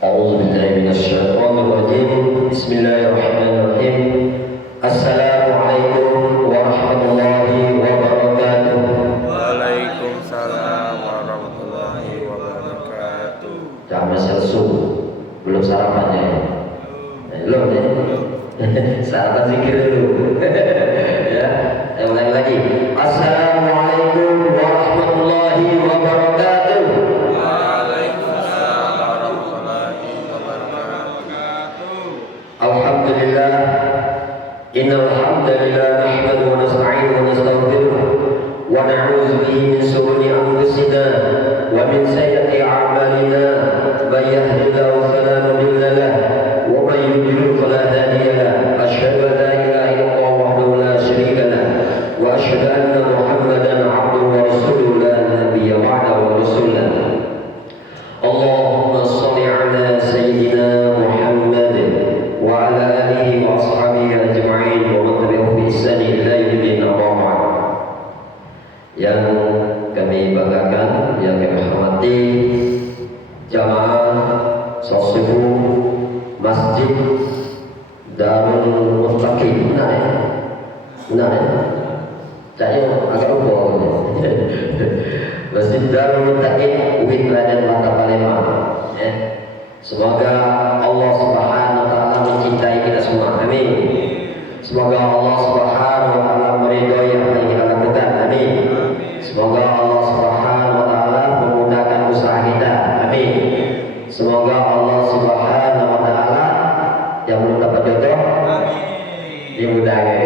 أعوذ بالله من الشيطان الرجيم. بسم الله الرحمن الرحيم. السلام عليكم ورحمة الله وبركاته. Waalaikumsalam warahmatullahi wabarakatuh. Jangan masih lesu, belum sarapannya. Belum ya? Sarapan zikir dulu. Ya, ulangi lagi. Assalamualaikum warahmatullahi wabarakatuh. Waalaikumsalam warahmatullahi wabarakatuh. Alhamdulillah. Innal hamdalillah nahmaduhu wa nasta'inuhu wa nastaghfiruh wa na'udzu bihi min shururi anfusina wa min sayyiati a'malina. Man yahdihillahu fala mudilla lahu wa man yudlil fala hadiya lahu. Asyhadu an la ilaha illallah wahdahu la syarika lahu wa asyhadu anna Muhammadan 'abduhu wa rasuluhu la nabiyya ba'dahu wa rasulahu. Allahumma shalli 'ala sayyidina Muhammad wa 'ala alihi wa ashabihi ajma'in wa man tabi'ahum bi ihsan ila yaumil qiyamah. Yang kami banggakan, yang kami hormati jamaah Sosifu Masjid Darul Muttaqin. Benar ya? Benar ya? Saya agak lupa. Masjid Darul Muttaqin Uwin Raden Mata Palembang. Ya. Semoga Allah Subhanahu wa taala mencintai kita semua. Amin. Semoga Allah Subhanahu wa taala meridhoi apa yang kita lakukan. Amin. Semoga Allah Subhanahu wa taala memudahkan usaha kita. Amin. Semoga Allah Subhanahu wa taala yang belum dapat jodoh dimudahkan.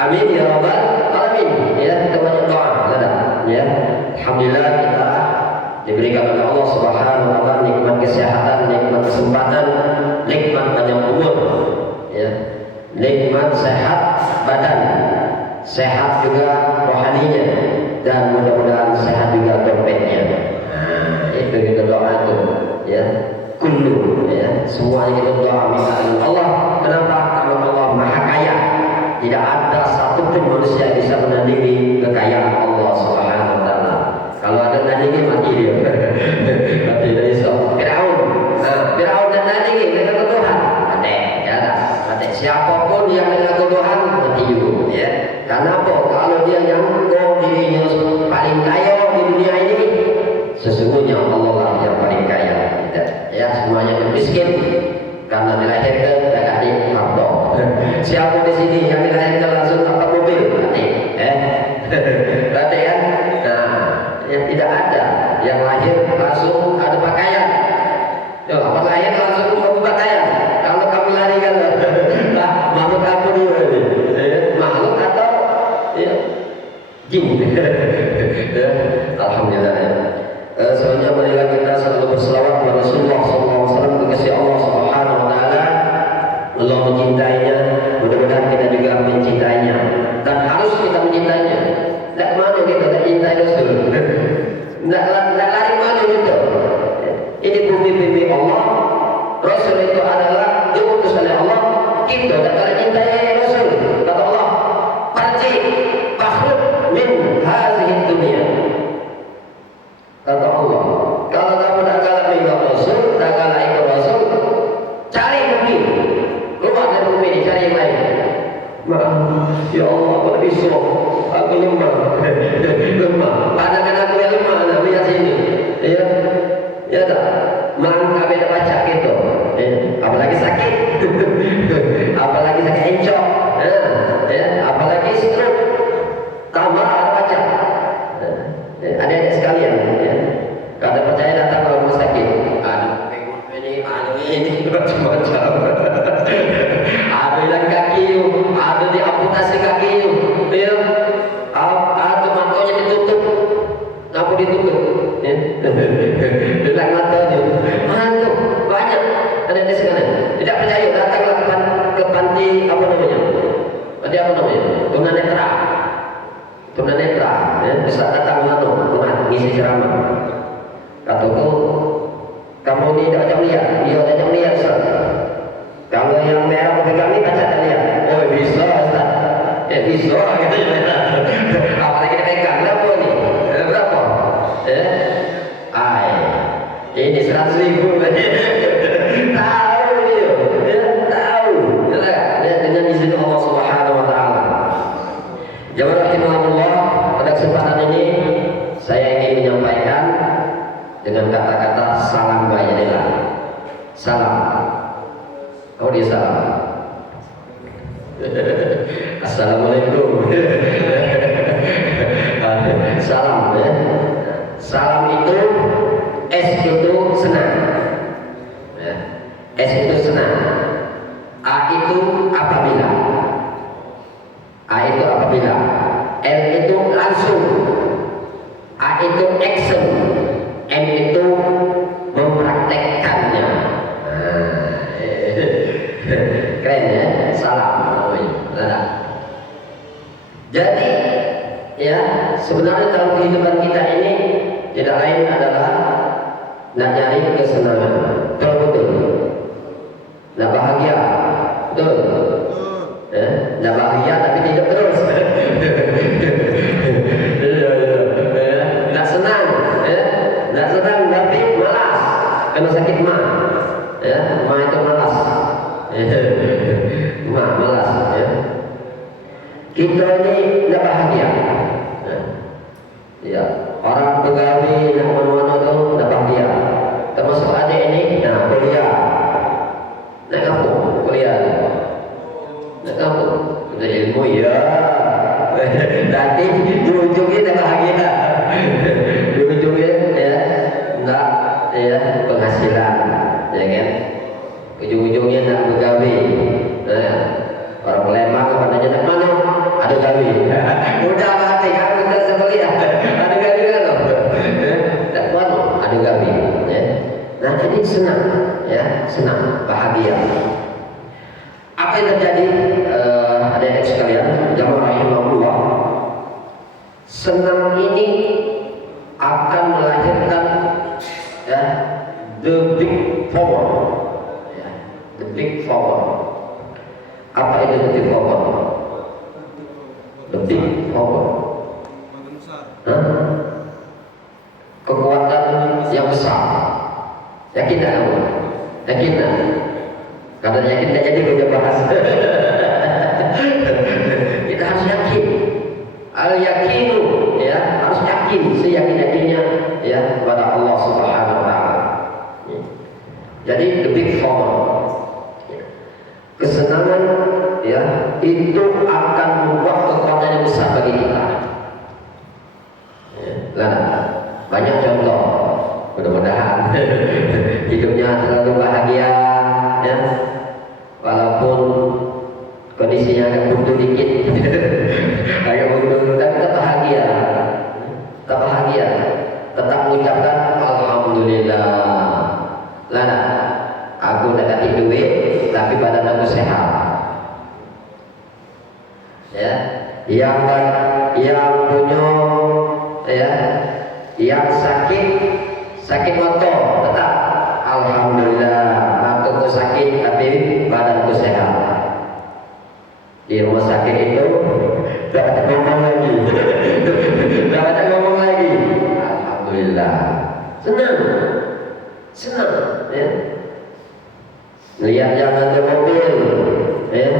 Amin ya rabbal alamin. Ya, kita banyak doa. Ya. Alhamdulillah kita diberikan oleh Allah Subhanahu wa taala nikmat kesehatan, nikmat kesempatan, nikmat panjang umur. Ya. Nikmat sehat badan, sehat juga rohaninya, dan mudah-mudahan sehat juga dompetnya. Nah, itu kita doa itu, ya. Kullu, ya. Semuanya kita doa minta Allah. Kenapa? Karena Allah Maha Kaya. Tidak ada satupun manusia yang bisa menandingi kekayaan Allah Subhanahu wa taala. Kalau ada nandingi mati dia. Mati dari so. Firaun. Nah, Firaun dan nandingi dengan Tuhan. Ada, ya tak? Ada siapapun yang dengan Tuhan mati juga, ya. Karena apa? Kalau dia yang dirinya paling kaya di dunia ini, sesungguhnya Allah lah yang paling kaya. Ya, semuanya miskin karena dilahirkan dan adik harta. Siapa di sini yang dilahirkan langsung dapat mobil? Adik, berarti kan? Nah, yang tidak ada yang lahir langsung ada pakaian. Yo, apa lahir langsung kamu pakaian? Kalau kamu larikan lah, makhluk kamu dulu ini, makhluk atau ya, jin. Alhamdulillah. Selanjutnya marilah kita selalu berselawat kepada Rasulullah SAW, kekasih Allah Subhanahu wa taala. Allah mencintainya, mudah-mudahan kita juga mencintainya, dan harus kita mencintainya. Tidak mana kita tak cintai Rasul. Tidak lari mana kita. Ini bumi Allah. Rasul itu adalah diutus oleh Allah. Kita tak boleh cintai Rasul. Kata Allah, "Farji fakhrud min hadhihi dunya." Kata Allah, kalau kamu tak kalah dengan Rasul, tak kalah ikut Rasul, cari bumi, keluar dari bumi ini, cari yang lain. Maaf, ya Allah, aku tak bisa, aku lemah, lemah. Pandangan aku yang lemah, nak lihat sini, ya, ya tak. Mang kami tak baca gitu, apalagi sakit, apalagi sakit encok, ya, apalagi stroke, tambah baca. Adik-adik sekalian, ya. Kalau percaya datang ke rumah sakit. Ini macam-macam. Ada yang kaki, ada diamputasi kaki, ya. Ada matanya ditutup, apa ditutup? Ya. Bilang matanya, mantu banyak. Adik-adik sekalian, tidak percaya datanglah ke panti apa namanya? Panti apa namanya? Tunanetra. Tunanetra, ya. Bisa datang ngisi ceramah. Kataku, kamu ini tidak jauh lihat, dia tidak jauh lihat, Ustaz. Kalau yang merah bagi kami tak ada lihat. Oh bisa, Ustaz. Ya bisa, gitu ya. Apalagi dipegang, berapa ni? Berapa? Ini 100.000. Tahu dia, ya, tahu. Ya, dengan izin Allah Subhanahu wa taala. Jamaah rahimahullah, pada kesempatan ini saya ingin menyampaikan dengan kata-kata salam bayanilah. Salam. Oh dia salam. Assalamualaikum. Salam ya. Salam itu S itu senang. Ya. S itu senang. A itu apabila. A itu apabila. L itu langsung. A itu action. M itu mempraktekkannya. Keren ya, salam namanya. Jadi ya sebenarnya dalam kehidupan kita ini tidak lain adalah nak nyari kesenangan, betul, nak bahagia, betul, ya, nak bahagia tapi tidak terus, nak senang, ya, nak senang tapi malas, karena sakit mah, ya, mah itu malas, malas, ya. Kita ini tidak bahagia. Ya, orang pegawai yang mana-mana itu tidak bahagia. Termasuk adik ini, nah kuliah. Nak kampung, kuliah. Nak kampung, untuk ilmu ya. Nanti di ujungnya tidak bahagia. Di ujungnya ya, tidak ya penghasilan, ya kan? Ujung-ujungnya tidak pegawai. Nah, orang Palembang apa aja nak mana? Ada gawe. Mudah hati kan sudah sebeliah. Ada gawe kan loh. Tak mana ada gawe. Ya. Nah jadi senang, ya senang, bahagia. Apa yang terjadi? Adik-adik sekalian, jamaah rahimahullah. Senang ini akan melahirkan ya the big power. Ya, the big power. Apa itu the big power? The big power. Kekuatan yang besar. Yakin tak kamu? Yakin tak? Karena yakin tak jadi kita bahas. Kita harus yakin. Al yakinu, ya harus yakin, seyakin-yakinnya ya kepada Allah Subhanahu wa taala. Jadi the big power. Kesenangan ya itu akan membuat kekuatan yang besar bagi kita. Nah, banyak contoh. Mudah-mudahan hidupnya selalu bahagia, ya. Walaupun kondisinya agak buntu dikit, agak buntu, tapi tetap bahagia, tetap mengucapkan alhamdulillah. Lah, aku udah kasih duit, tapi badan aku sehat. Ya, yang punya, ya, yang sakit motor, tetap alhamdulillah. Aku sakit, tapi badanku sehat. Di rumah sakit itu tidak ada ngomong lagi, alhamdulillah, senang, ya. Lihat jangan ada mobil, ya.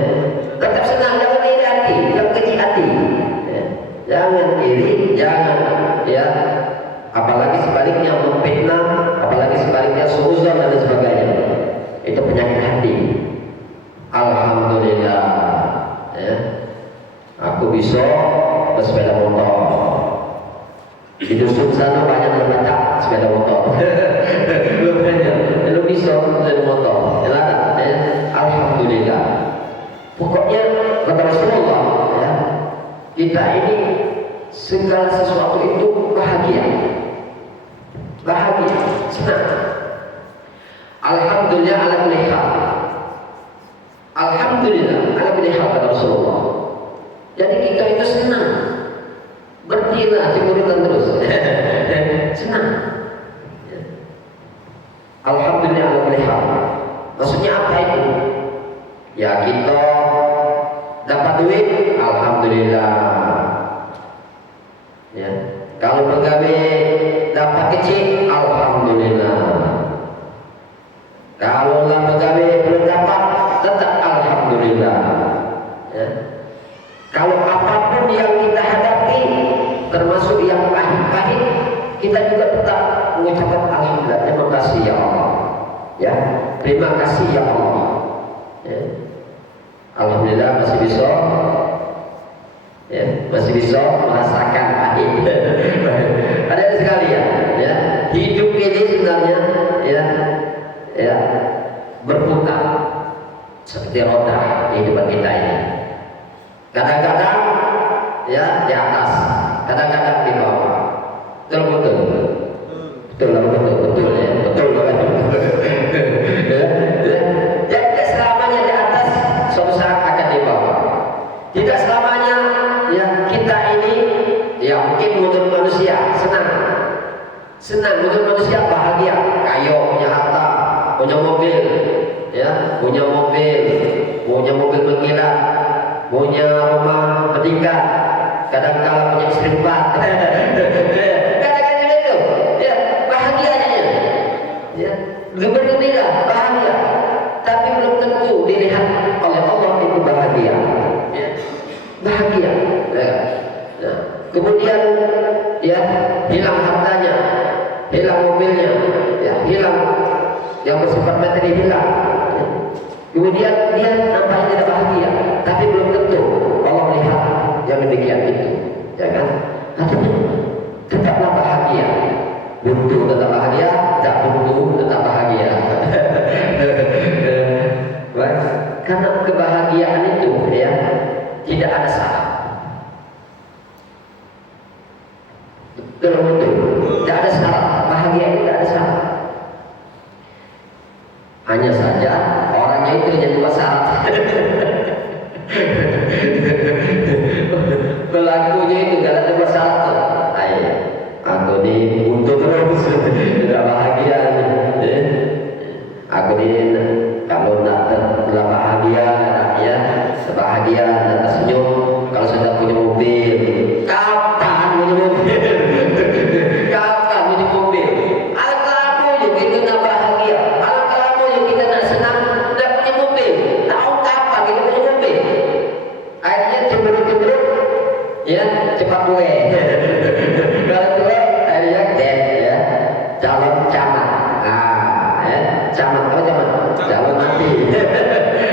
Tetap senang, jangan iri hati, jangan kecil hati, ya. Jangan iri, jangan, ya. Apalagi sebaliknya memfitnah, apalagi sebaliknya suuzon dan sebagainya. Itu penyakit hati. Alhamdulillah, ya. Aku bisa bersepeda motor. Di dusun sana banyak yang baca sepeda motor. Lu bisa sepeda motor. Ya, alhamdulillah. Pokoknya kata Rasulullah, ya, kita ini segala sesuatu itu bahagia, senang. Alhamdulillah ala kulli hal. Alhamdulillah ala kulli hal kata Rasulullah. Jadi kita itu senang, bergila, cemuritan terus, senang. Alhamdulillah ala kulli hal. Maksudnya apa itu? Ya kita dapat duit, alhamdulillah. Ya. Kalau pegawai dapat kecil, alhamdulillah. Ya, terima kasih ya Allah. Ya. Alhamdulillah masih bisa, ya, masih bisa merasakan pahit. Ada sekalian, ya, hidup ini sebenarnya, ya, berputar seperti roda kehidupan kita ini. Kadang-kadang, ya, di atas, kadang-kadang di bawah. Betul, betul ya, betul banget. Ya, tidak selamanya di atas, suatu saat akan di bawah. Tidak selamanya ya kita ini ya mungkin menurut manusia senang menurut manusia bahagia, kaya, punya harta, punya mobil, ya, punya mobil berkilat, punya rumah bertingkat, kadang-kala punya istri 4. Kadang-kadang itu, ya, bahagianya, ya, gembira, bahagia. Tapi belum tentu dilihat oleh Allah itu bahagia, ya, bahagia. Nah, kemudian, ya, hilang hartanya, hilang mobilnya, ya, hilang yang bersifat materi hilang. Ya. Kemudian dia nampaknya tidak bahagia, tapi belum tentu Allah melihat yang demikian itu, ya kan? Artinya tetaplah bahagia, buntu tetap bahagia, tak buntu tetap bahagia. Karena kebahagiaan itu, ya, tidak ada salah. Betul, tidak ada salah. Bahagia itu tidak ada salah. Hanya saja orangnya itu hanya 2 syarat. Pelakunya itu gak ada 2 syarat. Ayo, aku ini buntu terus, tidak bahagia. Aku ini kalau tidak bahagia, ya, sebahagia dan tersenyum. Kalau sudah punya mobil, kapan punya mobil? Kapan punya mobil? Alangkah juga kita nak bahagia, alangkah juga kita nak senang, tidak punya mobil. Tahu kapan kita punya mobil? Akhirnya cemberut, ya, cepat gue. Kalau gue, akhirnya dead, ya, calon camat. Nah, ya, camat apa camat? Calon mati.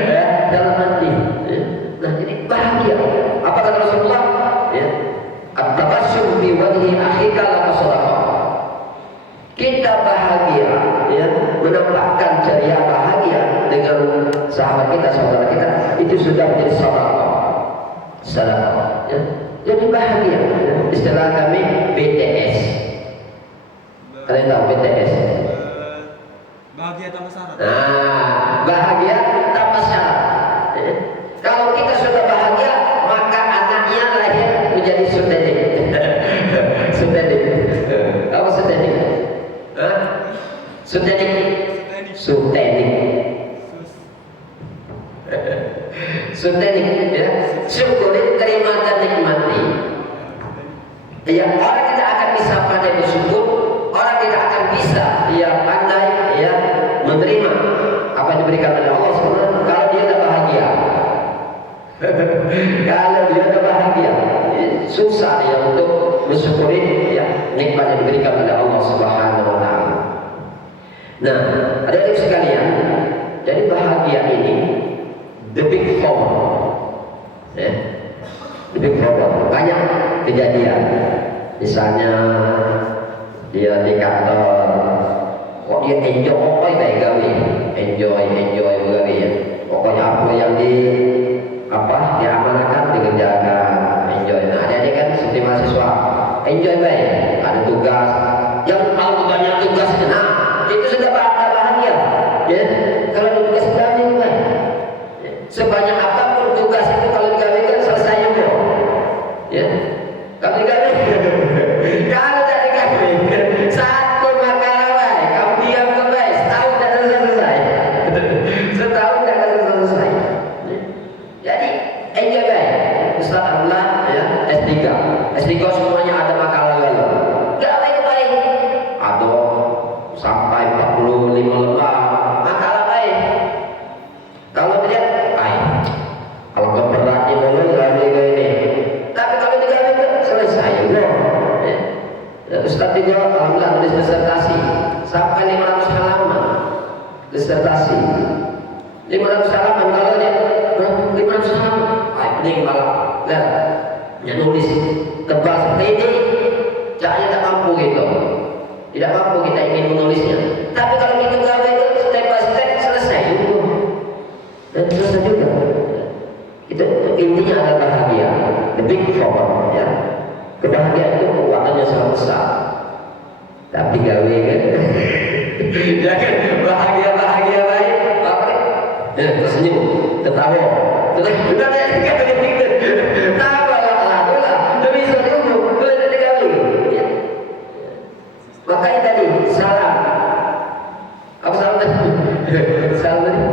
Ya, calon mati. Ya. Nah, jadi bahagia. Apa kata Rasulullah? Ya, at-tabassum fi wajhi akhika laka shadaqah. Kita bahagia, ya, menampakkan ceria bahagia dengan sahabat kita, saudara kita, itu sudah menjadi sedekah. Ya. Jadi bahagia. Ya. Istilah kami BTS. Kalian tahu BTS? Bahagia tanpa syarat. Nah, bahagia tanpa syarat. Ya. Kalau kita sudah bahagia, maka anaknya lahir menjadi sutenik. Sutenik. Apa sutenik? Sutenik. Sutenik. Sutenik, ya. Syukuri, terima dan nikmati. Ya, orang tidak akan bisa pandai bersyukur, orang tidak akan bisa pandai, ya, menerima apa yang diberikan oleh Allah SWT kalau dia tidak bahagia. Kalau dia tidak bahagia, susah dia untuk bersyukuri, ya, nikmat yang diberikan oleh Allah Subhanahu wa Ta'ala. Nah, adik-adik sekalian, jadi bahagia ini the big four, ya, the big four. Banyak kejadian, misalnya dia di kantor, kok dia enjoy kayak gawe, enjoy gawe, ya. Pokoknya apa yang diamanahkan dikerjakan, enjoy. Nah, adik-adik kan seperti mahasiswa, enjoy baik, ada tugas, yang tahu banyak tugasnya, nah, itu sudah bahagia, ya. Kalau tugas sedang kan, sebanyak apapun tugas itu kalau digawekan selesai juga, ya. Kalau digawekan, kalau tak digawekan, satu makalah baik, kamu diam ke baik, setahun tak selesai, setahun tak selesai. Jadi enjoy baik. Ustaz Abdullah, ya, S3 semuanya ada makalah lalu. Gak baik-baik. Ada sampai 45 lembar makalah baik. Kalau tidak baik. Kalau keberatnya mulai gawe ini. Tapi kalau digawekan selesai juga. Ya. Ustaz juga alhamdulillah tulis disertasi sampai 500 halaman. Jangan bahagia baik, apa? Tersenyum, tertawa, terus udah deh, tawa lah, demi senyum, boleh jadi kali. Ya. Makanya tadi salam, apa salam tadi? Salam tadi?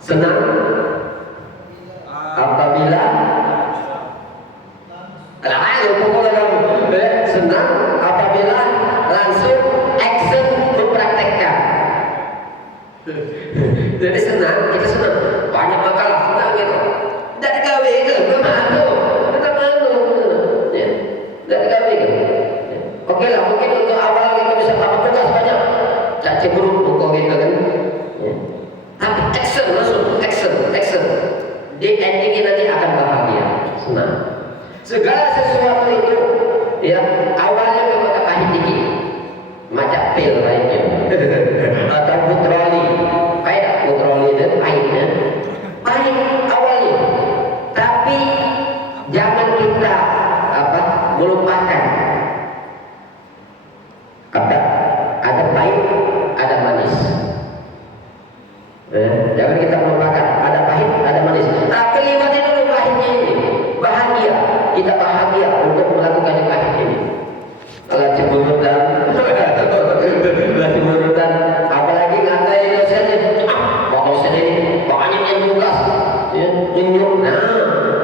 Senang. Apabila senang apabila langsung action mempraktekkan. Jadi senang, kita senang. Banyak makalah senang gitu. Tidak digawe ke, malu. Kita malu. Ya. Tidak digawe ke. Ya. Oke lah, mungkin untuk awal kita bisa tambah tugas banyak. Tak cemburu pokok gitu kan. Ya. Tapi action langsung, action. Di endingnya nanti akan bahagia, senang. Segala sesuatu itu, ya awalnya memang pahit dikit, macam pil lainnya, atau putroli, pahit putroli itu pahitnya, pahit awalnya. Tapi jangan kita melupakan. Ada pahit, ada manis. Jangan kita melupakan, ada pahit, ada manis. Tapi lewati dulu pahitnya ini, bahagia. Kita bahagia untuk melakukan yang pahit ini. Kalau cemburutan, apalagi ngatai dosennya, dosen ini banyak yang tugas, tunjuk. Nah,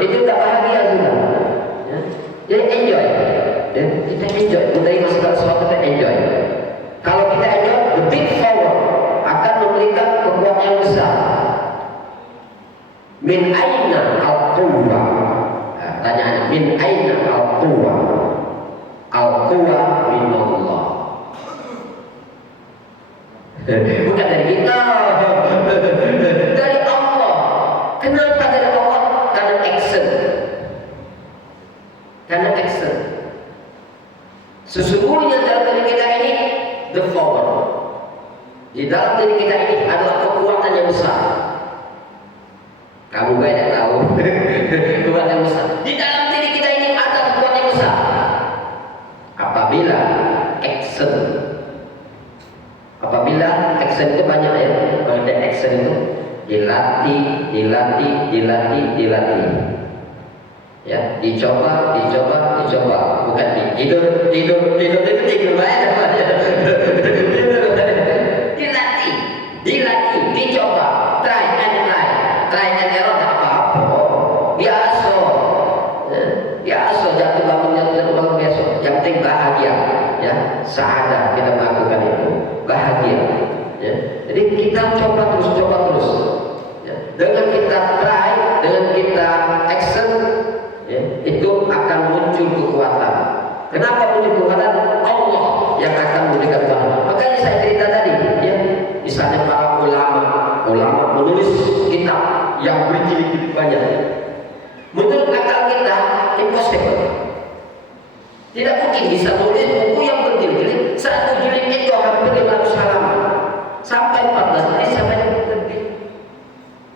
itu tak bahagia sudah. Ya. Jadi enjoy. Ya. Kita enjoy, menerima segala sesuatu kita enjoy. Kalau kita enjoy, the big forward akan memberikan kekuatan yang besar. Min aina al-quwwah. Tanyaan, min aina al-quwwah? Al-quwwah min Allah. Bukan dari kita, dari Allah. Kenapa dari Allah? Karena action. Sesungguhnya dalam diri kita ini the power. Di dalam diri kita ini adalah kekuatan yang besar. Kamu gak ada tahu kekuatan yang besar. Di dalam diri kita ini ada kekuatan yang besar. Apabila action itu banyak ya. Kalau ada action itu dilatih. Ya, dicoba. Bukan tidur itu tidur banyak. Dilatih, dicoba, try and error tak apa-apa. Biasa jatuh bangun biasa. Yang penting bahagia, ya, sa'adah kita melakukan itu, bahagia. Ya. Jadi kita coba terus. Ya. Dengan kita try, dengan kita action, ya, itu akan muncul kekuatan. Kenapa muncul kekuatan? Allah yang akan memberikan kekuatan. Makanya saya cerita tadi, ya, misalnya para ulama menulis kitab yang berjilid banyak. Menurut akal kita impossible. Tidak mungkin bisa tulis buku yang berjilid. Satu jilid itu hampir 500 halaman. Sampai 14 hari sampai lebih.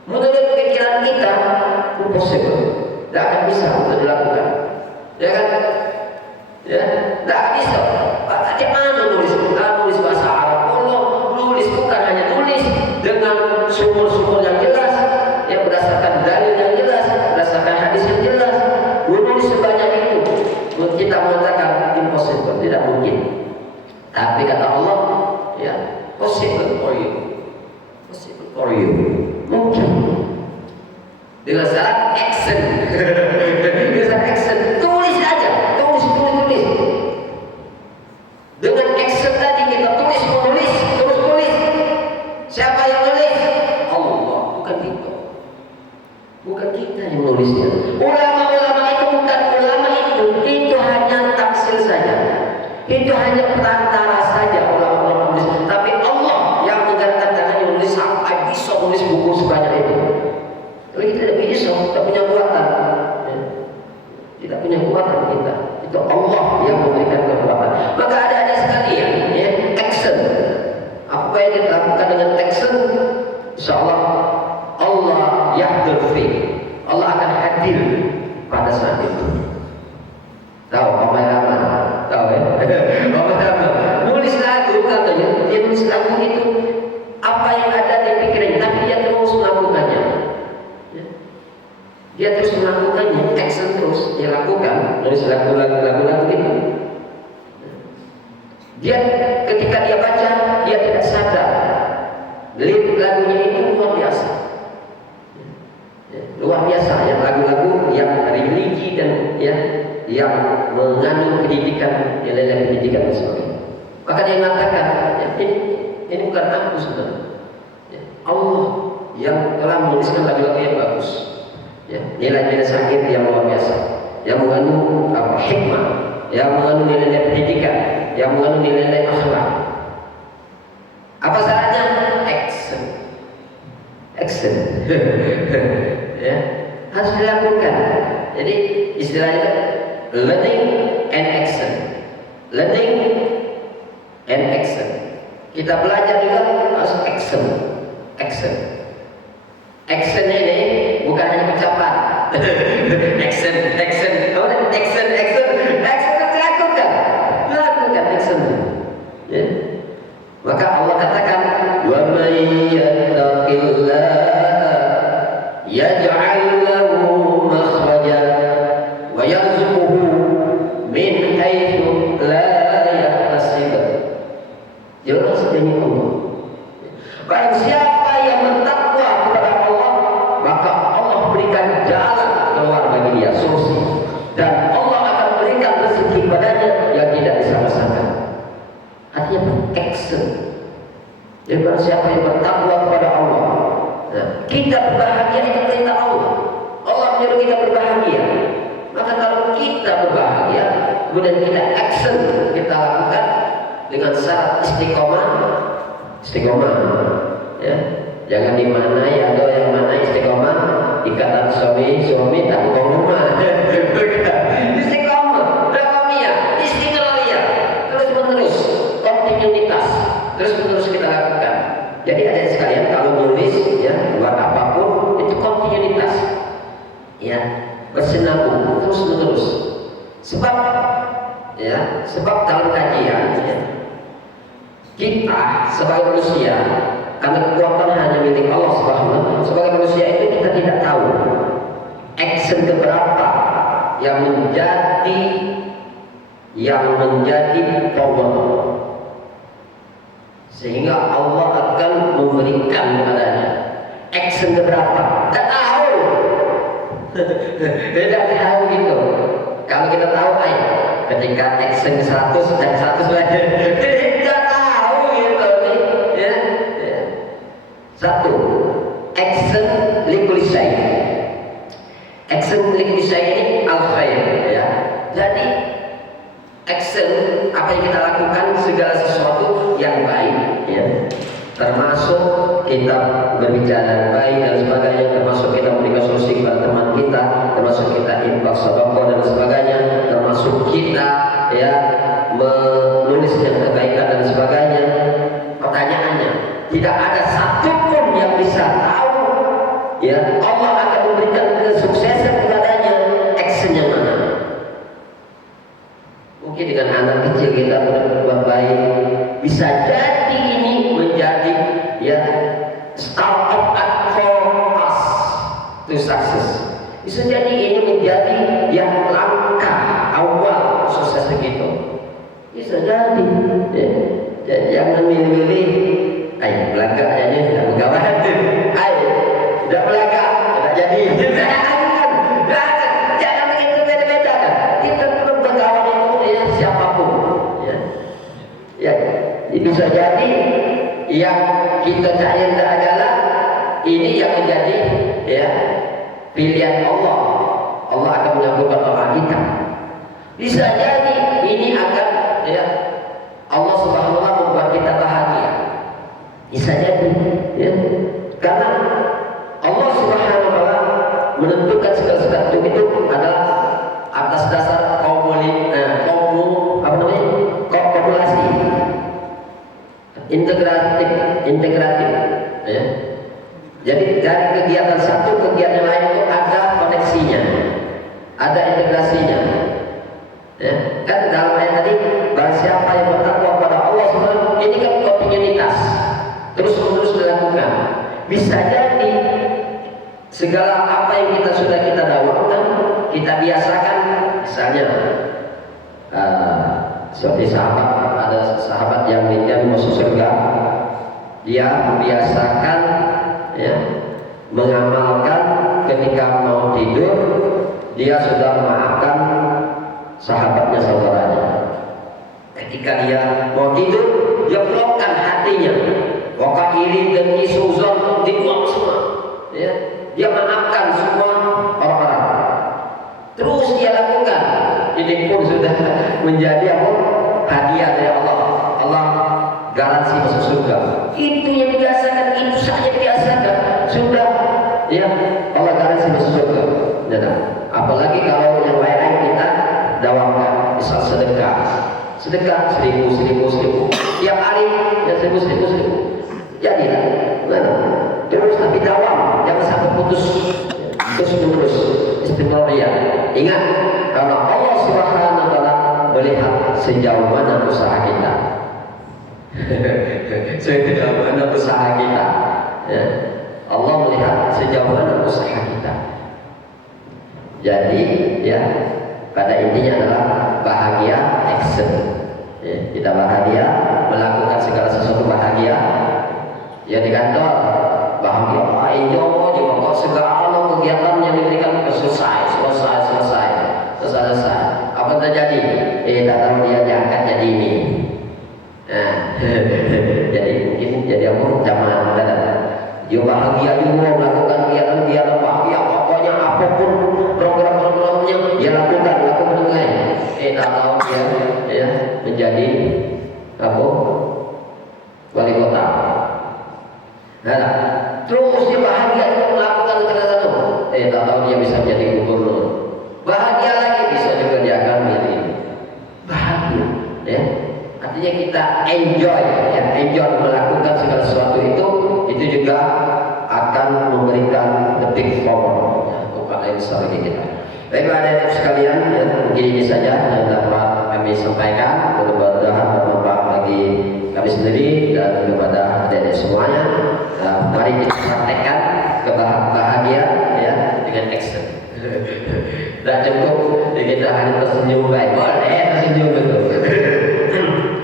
Menurut pikiran kita impossible. Tidak akan bisa untuk dilakukan. Ya kan? Ya, tidak bisa. Bagaimana nulis bahasa Arab? Nulis bukan hanya tulis dengan sumber-sumber yang jelas, ya, berdasarkan dalil yang jelas, berdasarkan hadis yang jelas. Menulis sebanyak itu, kita mengatakan impossible, tidak mungkin. Tapi kata Allah, ya, possible for you, mungkin. Dengan syarat action, tulis aja, tulis. Dengan action tadi kita tulis. Siapa yang nulis? Allah, bukan kita yang nulisnya. Ulama-ulama itu bukan ulama itu hanya tafsir saja. Itu hanya perantara saja ulama-ulama nulis. Tapi Allah yang menggantikan yang nulis sampai bisa nulis buku sebanyak itu. Tapi kita tidak bisa, tidak punya kuatan. Ya. Tidak punya kuatan kita. Itu Allah yang memberikan kekuatan. Maka ada sekalian, ya, action. Apa yang kita lakukan dengan action, insyaallah Allah yahdur fi. Allah akan hadir pada saat itu. Tahu Pemain Rama? Tahu ya? Pemain Rama nulis lagu katanya, dia menulis lagu itu apa yang ada di pikirannya, tapi dia terus melakukannya. Ya. Dia terus melakukannya, action terus dia lakukan, nulis lagu-lagu itu. Dia ketika dia baca, dia tidak sadar lirik lagunya itu luar biasa. Luar biasa ya, lagu-lagu yang religi dan ya yang mengandung pendidikan, nilai pendidikan dan sebagainya. Maka dia mengatakan, ya, ini bukan aku sebenarnya. Ya, Allah yang telah menuliskan lagu-lagu yang bagus. Ya, nilai-nilai sakit yang luar biasa, yang mengandung hikmah, yang mengandung nilai pendidikan, yang mengandung nilai akhlak. Apa syaratnya? Action. Ya, harus dilakukan. Jadi istilahnya learning and action. Learning and action. Kita belajar juga harus action. Actionnya ini bukan hanya ucapan. action. Lakukan action. Ya. Maka Allah katakan, wa may yattaqillah yaj'al lahu makhraja wa yarzuquhu min haitsu la yahtasib. Jelas ini Allah. Barang siapa yang bertakwa kepada Allah, maka Allah berikan jalan keluar bagi dia, solusi, dan Allah akan berikan rezeki padanya yang tidak disangka-sangka. Artinya action. Jadi barang siapa yang bertakwa kepada Allah, nah, kita berbahagia itu perintah Allah. Allah menyuruh kita berbahagia. Maka kalau kita berbahagia, kemudian kita action, kita lakukan dengan syarat istiqomah, ya. Jangan dimanai atau yang mana istiqomah ikatan suami tanggung rumah. Istiqomah, dakwahiyah, istiqlaliyah, terus menerus, kontinuitas, terus menerus kita lakukan. Jadi ada sekalian kalau nulis ya buat apapun itu kontinuitas, ya bersinambung terus menerus. Sebab dalam kajian ya, kita sebagai manusia, karena kekuatan hanya milik Allah Subhanahu. Sebagai manusia itu kita tidak tahu action keberapa yang menjadi power, sehingga Allah akan memberikan kepadanya action keberapa. Tidak tahu, tidak tahu gitu. Kalau kita tahu, ketika action 100 dan 100 lagi. Satu, action likulisai. Action likulisai ini al-khair, ya. Jadi action apa yang kita lakukan segala sesuatu yang baik, ya. Termasuk kita berbicara baik dan sebagainya, termasuk kita memberikan solusi kepada teman kita, termasuk kita infak sedekah dan sebagainya, termasuk kita ya menulis yang kebaikan dan sebagainya. Pertanyaannya, tidak ada satu yang bisa tahu ya Allah akan memberikan kesuksesan kepadanya action yang mana. Mungkin dengan anak kecil kita berbuat baik, bisa jadi ini menjadi ya startup for us to success. Bisa jadi ini menjadi yang langkah awal sukses begitu. Bisa jadi ya. Jadi jangan milih-milih belaga aja tidak bergawan. Tidak belaga, tidak jadi. Jangan begitu beda-beda kan. Kita perlu bergawan itu ya siapapun. Ya, bisa jadi yang kita cari adalah ini yang menjadi ya pilihan Allah. Allah akan mengabulkan doa kita. Bisa jadi ini akan ya Allah Subhanahu wa taala membuat kita bahagia. Bisa jadi, ya, karena Allah Subhanahu wa taala menentukan segala sesuatu itu adalah atas dasar kumulasi, integratif, ya. Jadi dari kegiatan satu kegiatan lain itu ada koneksinya, ada integrasinya. Ya, kan dalam ayat tadi, barang siapa yang bertakwa kepada Allah Subhanahu, ini kan kontinuitas. terus menerus dilakukan. Bisa jadi segala apa yang sudah kita dakwahkan, kita biasakan, misalnya seperti ada sahabat yang dia masuk surga, dia membiasakan ya, mengamalkan ketika mau tidur dia sudah memaafkan sahabatnya, saudaranya. Ketika dia mau tidur, dia pelokkan hatinya, waka iri, dengki, suzon dibuang semua ya. Dia maafkan semua orang-orang, terus dia lakukan. Ini pun sudah menjadi apa? Hadiah dari Allah. Allah garansi masuk surga. Itu yang biasakan, itu saja biasakan, sudah ya, Allah garansi masuk surga. Nah, apalagi kalau yang lain kita dakwahkan, misal sedekah 1.000 tiap hari ya, 1.000 jadilah. Nah, terus tapi dakwah, jangan sampai putus, terus menerus istiqomah. Ingat, kalau Allah Subhanahu wa taala melihat sejauh mana usaha kita. Sejauh mana usaha kita ya. Allah melihat sejauh mana usaha kita. Jadi ya, pada intinya adalah bahagia action ya, kita bahagia melakukan segala sesuatu, bahagia ya di kantor bahagia, enjoy di pokok segala kegiatan yang diberikan selesai. Apa terjadi? Tak tahu dia diangkat jadi ini. Nah, jadi mungkin jadi apa? Zaman mendadak. Dia bahagia juga melakukan kegiatan dia, bahagia pokoknya apapun program-programnya dia lakukan dengan. Tak tahu dia ya menjadi apa? Wali kota. Nah, terus dia bahagia juga melakukan kegiatan itu. Tak tahu dia bisa menjadi gubernur. Bahagia lagi bisa juga dia akan menjadi bahagia. Ya, artinya kita enjoy, ya, enjoy melakukan segala sesuatu itu juga akan memberikan detik forward ya, kepada strategi kita. Baik, adik-adik sekalian, ya, mungkin ini saja yang dapat kami sampaikan. Mudah-mudahan bermanfaat bagi kami sendiri dan kepada adik-adik semuanya. Mari kita praktekkan kebahagiaan ya dengan action. Dan cukup kita hanya tersenyum baik, boleh tersenyum betul.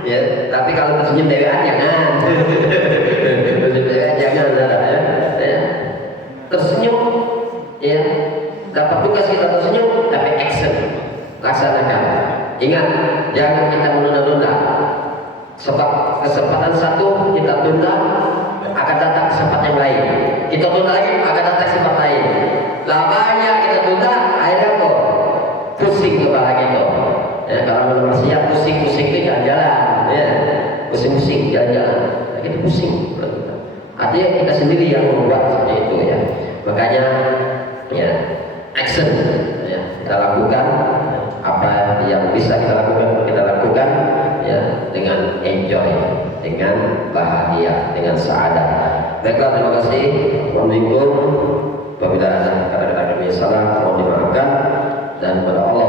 Ya, tapi kalau tersenyum dewean jangan. Tersenyum ya, dapat tugas kita tersenyum, tapi action laksanakan. Ingat, jangan kita menunda-nunda. Sebab kesempatan satu kita tunda, akan datang kesempatan yang lain. Kita tunda lagi, akan datang kesempatan lain. Lamanya kita tunda, akhirnya kok pusing kepala kita. Ya, kalau manusia pusing-pusing itu jalan-jalan, ya, pusing-pusing jalan-jalan, kita pusing. Artinya kita sendiri yang membuat seperti itu ya. Makanya ya action ya, kita lakukan apa yang bisa kita lakukan ya dengan enjoy, dengan bahagia, dengan saadah. Baiklah, terima kasih. Wassalamualaikum. Apabila ada kata-kata kami salah mohon dimaafkan, dan pada Allah